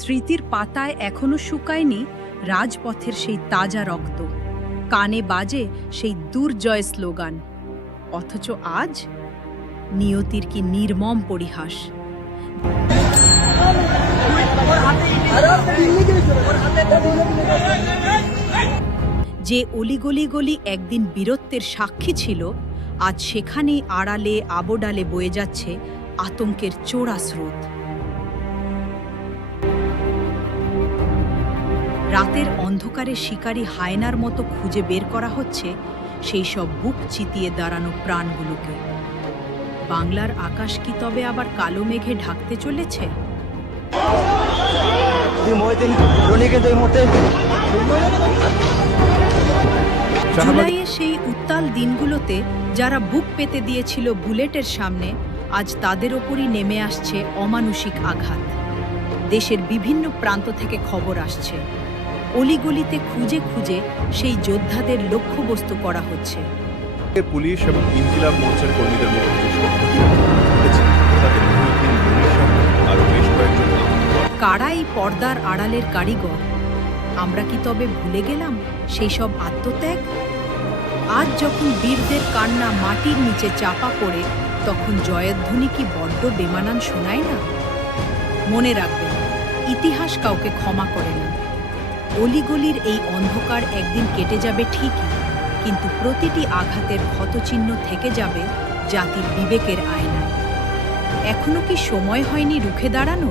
স্মৃতির পাতায় এখনো শুকায়নি রাজপথের সেই তাজা রক্ত, কানে বাজে সেই দুর্জয় স্লোগান। অথচ আজ নিয়তির কি নির্মম পরিহাস। যে অলিগলি একদিন বীরত্বের সাক্ষী ছিল, আজ সেখানেই আড়ালে আবডালে বয়ে যাচ্ছে আতঙ্কের চোরা স্রোত। রাতের অন্ধকারে শিকারী হায়নার মতো খুঁজে বের করা হচ্ছে সেই সব বুক চিতিয়ে দাঁড়ানো প্রাণগুলোকে। বাংলার আকাশ কি তবে আবার কালো মেঘে ঢাকতে চলেছে? জুলাইয়ে সেই উত্তাল দিনগুলোতে যারা বুক পেতে দিয়েছিল বুলেটের সামনে, আজ তাদের ওপরই নেমে আসছে অমানুষিক আঘাত। দেশের বিভিন্ন প্রান্ত থেকে খবর আসছে, অলিগলিতে খুঁজে খুঁজে সেই যোদ্ধাদের লক্ষ্যবস্তু করা হচ্ছে। পুলিশ এবং ইনকিলাব মোর্চার কর্মীদের মধ্যে আরো বেশ কয়েকজন। কারা এই পর্দার আড়ালের কারিগর? আমরা কি তবে ভুলে গেলাম সেই সব আত্মত্যাগ? আজ যখন বীরদের কান্না মাটির নিচে চাপা পড়ে, তখন জয়ধ্বনি কি বড্ড বেমানান শোনায় না? মনে রাখবেন, ইতিহাস কাউকে ক্ষমা করে না। অলিগলির এই অন্ধকার একদিন কেটে যাবে ঠিকই, কিন্তু প্রতিটি আঘাতের ক্ষতচিহ্ন থেকে যাবে জাতির বিবেকের আয়নায়। এখনো কি সময় হয়নি রুখে দাঁড়ানো?